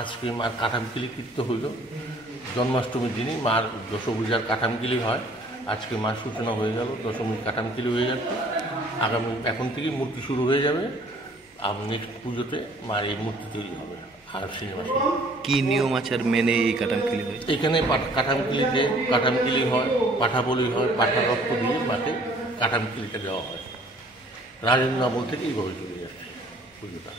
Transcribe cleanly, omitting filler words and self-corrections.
আজকে মার কাঠামকিলি কীর্ত হইল। জন্মাষ্টমীর দিনই মার দশভূজার কাঠামকিলি হয়। আজকে মার সূচনা হয়ে গেল, দশমীর কাঠামকিলি হয়ে যাচ্ছে। আগামী এখন থেকেই মূর্তি শুরু হয়ে যাবে। আর নেক্সট পুজোতে মার এই মূর্তি তৈরি হবে। আর শ্রীনিবাস কি নিয়ম আচার মেনে এই কাঠামকিলি হয়? এখানে কাঠামকিলিতে কাঠামকিলি হয়, পাঠা বলি হয়, পাঠা রক্ত দিয়ে মাকে কাঠামকিলিটা দেওয়া হয়। রাজেন্দ্র আমল থেকে এইভাবে চলে যাচ্ছে পুজোটা।